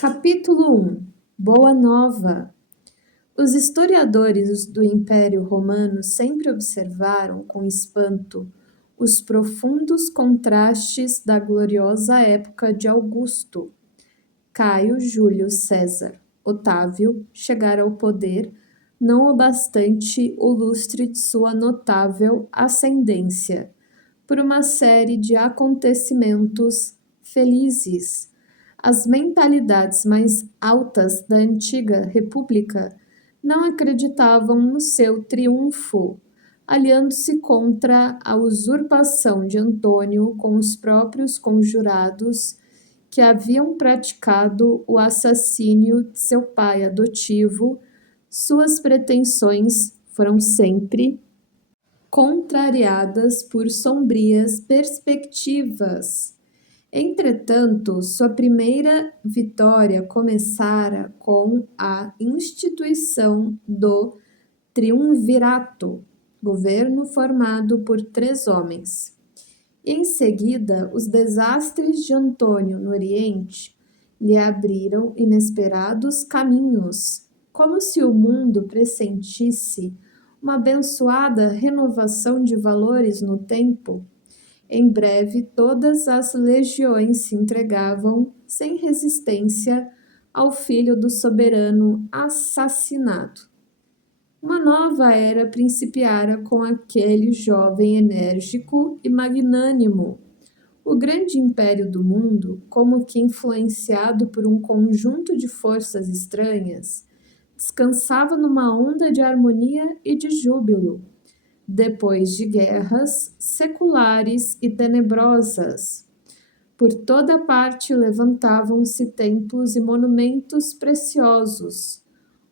Capítulo 1 Boa Nova. Os historiadores do Império Romano sempre observaram com espanto os profundos contrastes da gloriosa época de Augusto. Caio Júlio César Otávio chegara ao poder não o bastante o lustre de sua notável ascendência, por uma série de acontecimentos felizes. As mentalidades mais altas da antiga república não acreditavam no seu triunfo, aliando-se contra a usurpação de Antônio com os próprios conjurados que haviam praticado o assassínio de seu pai adotivo. Suas pretensões foram sempre contrariadas por sombrias perspectivas. Entretanto, sua primeira vitória começara com a instituição do triunvirato, governo formado por 3 homens. E em seguida, os desastres de Antônio no Oriente lhe abriram inesperados caminhos, como se o mundo pressentisse uma abençoada renovação de valores no tempo. Em breve, todas as legiões se entregavam sem resistência ao filho do soberano assassinado. Uma nova era principiara com aquele jovem enérgico e magnânimo. O grande império do mundo, como que influenciado por um conjunto de forças estranhas, descansava numa onda de harmonia e de júbilo, depois de guerras seculares e tenebrosas. Por toda parte levantavam-se templos e monumentos preciosos.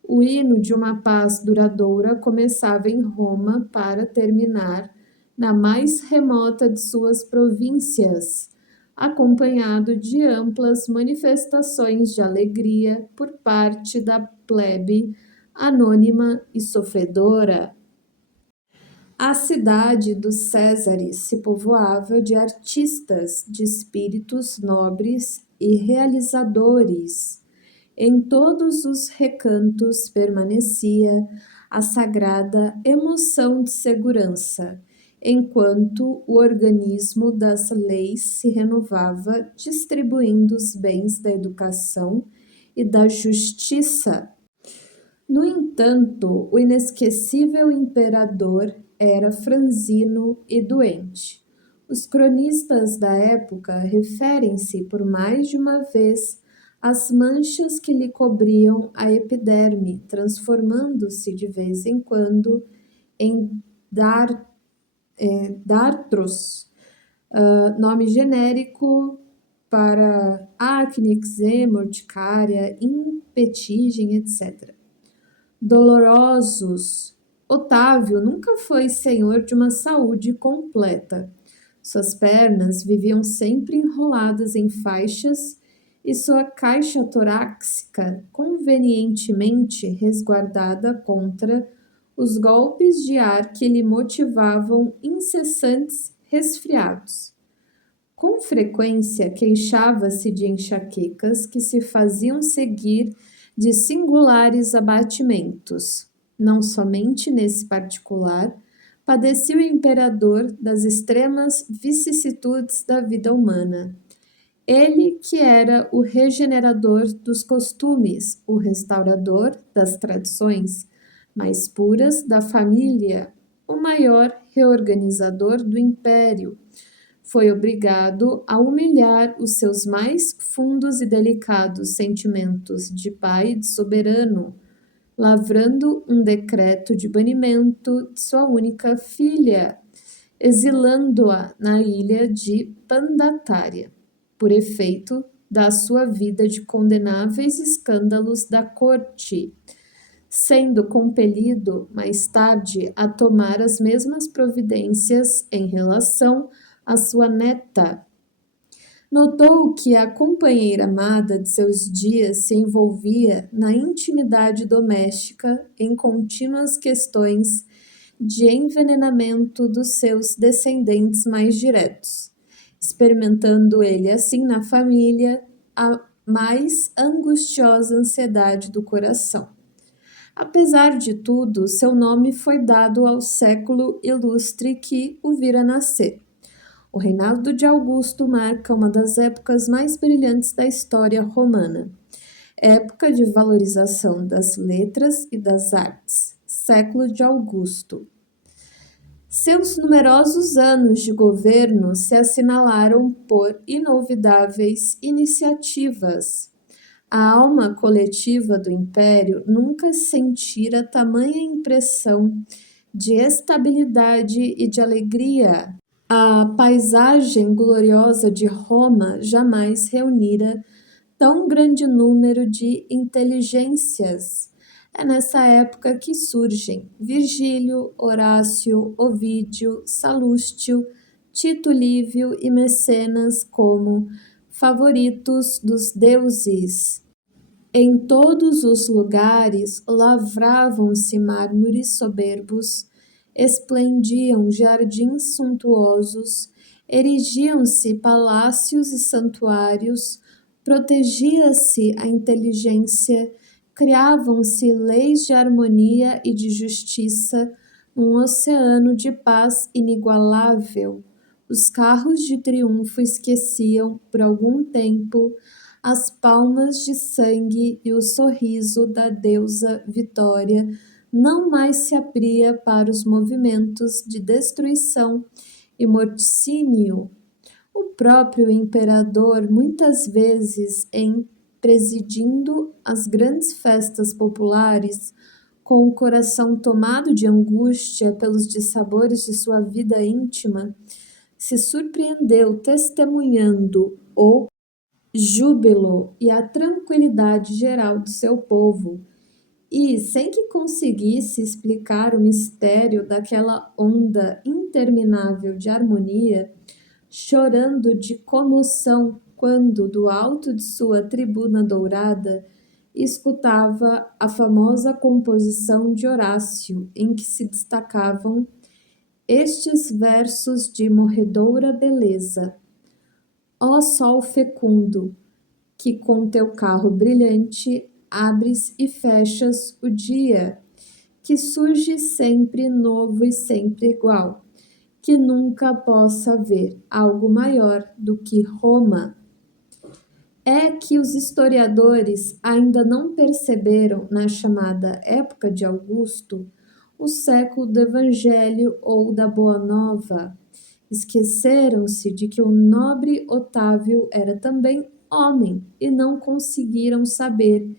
O hino de uma paz duradoura começava em Roma para terminar na mais remota de suas províncias, acompanhado de amplas manifestações de alegria por parte da plebe anônima e sofredora. A cidade dos Césares se povoava de artistas, de espíritos nobres e realizadores. Em todos os recantos permanecia a sagrada emoção de segurança, enquanto o organismo das leis se renovava, distribuindo os bens da educação e da justiça. No entanto, o inesquecível imperador era franzino e doente. Os cronistas da época referem-se por mais de uma vez às manchas que lhe cobriam a epiderme, transformando-se de vez em quando em dartros, nome genérico para acne, eczema, urticária, impetigem, etc. Dolorosos. Otávio nunca foi senhor de uma saúde completa. Suas pernas viviam sempre enroladas em faixas e sua caixa torácica convenientemente resguardada contra os golpes de ar que lhe motivavam incessantes resfriados. Com frequência queixava-se de enxaquecas que se faziam seguir de singulares abatimentos. Não somente nesse particular, padecia o imperador das extremas vicissitudes da vida humana. Ele que era o regenerador dos costumes, o restaurador das tradições mais puras da família, o maior reorganizador do império, foi obrigado a humilhar os seus mais fundos e delicados sentimentos de pai e de soberano, lavrando um decreto de banimento de sua única filha, exilando-a na ilha de Pandatária, por efeito da sua vida de condenáveis escândalos da corte, sendo compelido mais tarde a tomar as mesmas providências em relação à sua neta. Notou que a companheira amada de seus dias se envolvia na intimidade doméstica em contínuas questões de envenenamento dos seus descendentes mais diretos, experimentando ele assim na família a mais angustiosa ansiedade do coração. Apesar de tudo, seu nome foi dado ao século ilustre que o vira nascer. O reinado de Augusto marca uma das épocas mais brilhantes da história romana. Época de valorização das letras e das artes. Século de Augusto. Seus numerosos anos de governo se assinalaram por inolvidáveis iniciativas. A alma coletiva do império nunca sentira tamanha impressão de estabilidade e de alegria. A paisagem gloriosa de Roma jamais reunira tão grande número de inteligências. É nessa época que surgem Virgílio, Horácio, Ovídio, Salústio, Tito Livio e Mecenas como favoritos dos deuses. Em todos os lugares lavravam-se mármores soberbos, esplendiam jardins suntuosos, erigiam-se palácios e santuários, protegia-se a inteligência, criavam-se leis de harmonia e de justiça, num oceano de paz inigualável. Os carros de triunfo esqueciam, por algum tempo, as palmas de sangue e o sorriso da deusa Vitória não mais se abria para os movimentos de destruição e morticínio. O próprio imperador, muitas vezes, em presidindo as grandes festas populares, com o coração tomado de angústia pelos dissabores de sua vida íntima, se surpreendeu testemunhando o júbilo e a tranquilidade geral do seu povo, e, sem que conseguisse explicar o mistério daquela onda interminável de harmonia, chorando de comoção quando, do alto de sua tribuna dourada, escutava a famosa composição de Horácio, em que se destacavam estes versos de morredoura beleza: ó sol fecundo, que com teu carro brilhante abres e fechas o dia, que surge sempre novo e sempre igual, que nunca possa haver algo maior do que Roma. É que os historiadores ainda não perceberam, na chamada época de Augusto, o século do Evangelho ou da Boa Nova. Esqueceram-se de que o nobre Otávio era também homem e não conseguiram saber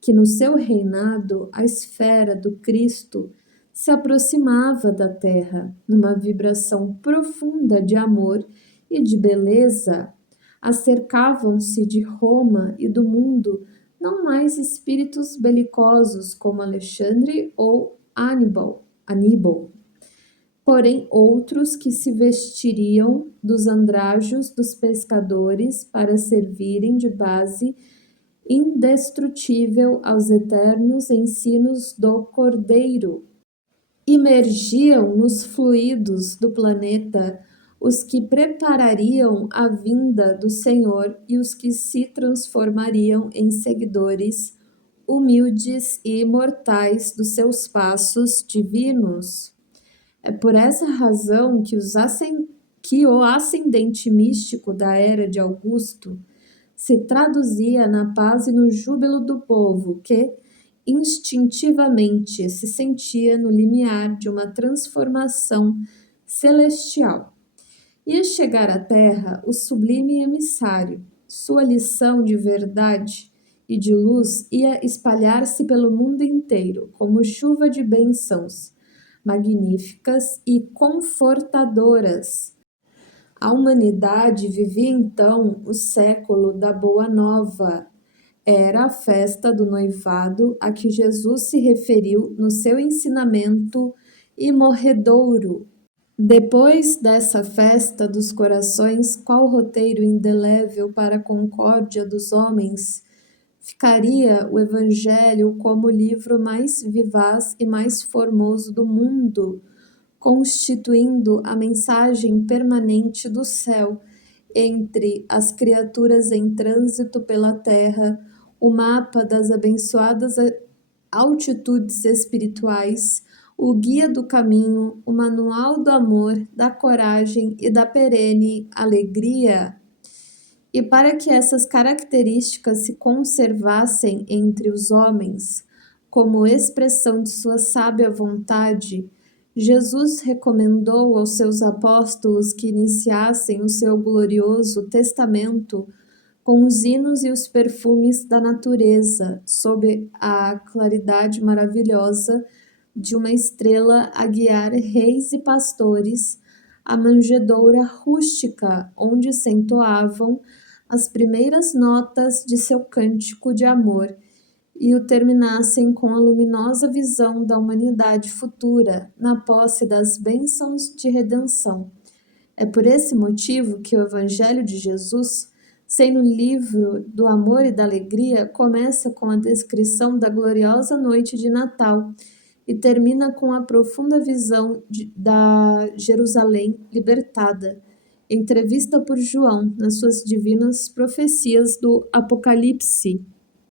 que no seu reinado a esfera do Cristo se aproximava da terra, numa vibração profunda de amor e de beleza. Acercavam-se de Roma e do mundo não mais espíritos belicosos como Alexandre ou Aníbal, porém outros que se vestiriam dos andrajos dos pescadores para servirem de base indestrutível aos eternos ensinos do Cordeiro. Imergiam nos fluidos do planeta os que preparariam a vinda do Senhor e os que se transformariam em seguidores humildes e imortais dos seus passos divinos. É por essa razão que o ascendente místico da era de Augusto se traduzia na paz e no júbilo do povo que, instintivamente, se sentia no limiar de uma transformação celestial. Ia chegar à terra o sublime emissário, sua lição de verdade e de luz ia espalhar-se pelo mundo inteiro, como chuva de bênçãos, magníficas e confortadoras. A humanidade vivia então o século da Boa Nova. Era a festa do noivado a que Jesus se referiu no seu ensinamento imorredouro. Depois dessa festa dos corações, qual roteiro indelével para a concórdia dos homens, ficaria o Evangelho como o livro mais vivaz e mais formoso do mundo, constituindo a mensagem permanente do céu entre as criaturas em trânsito pela terra, o mapa das abençoadas altitudes espirituais, o guia do caminho, o manual do amor, da coragem e da perene alegria. E para que essas características se conservassem entre os homens, como expressão de sua sábia vontade, Jesus recomendou aos seus apóstolos que iniciassem o seu glorioso testamento com os hinos e os perfumes da natureza, sob a claridade maravilhosa de uma estrela a guiar reis e pastores, a manjedoura rústica onde se entoavam as primeiras notas de seu cântico de amor e o terminassem com a luminosa visão da humanidade futura na posse das bênçãos de redenção. É por esse motivo que o Evangelho de Jesus, sendo o livro do amor e da alegria, começa com a descrição da gloriosa noite de Natal e termina com a profunda visão da Jerusalém libertada, entrevista por João nas suas divinas profecias do Apocalipse.